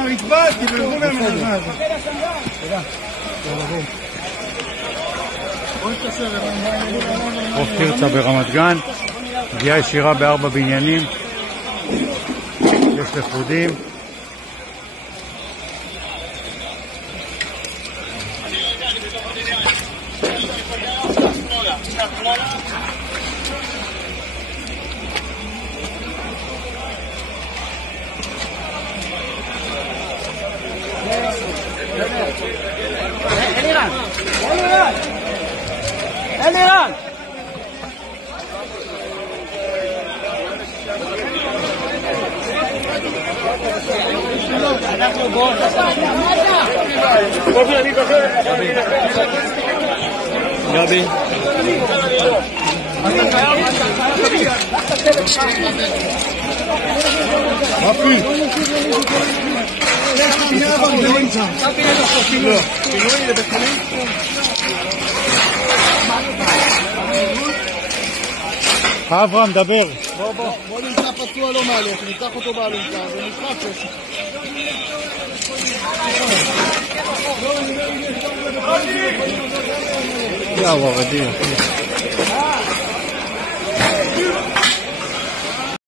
הרצפה, תבלגו מהם את הזמן הזה. חוף תרצה ברמת גן, פגיעה ישירה ב4 בניינים, יש לכודים. אלירן! גבי רפי אברהם, דבר. בוא נמצא פצוע לא מעלה, שניקח אותו באלונקה ונשחק. יאו, ערדי.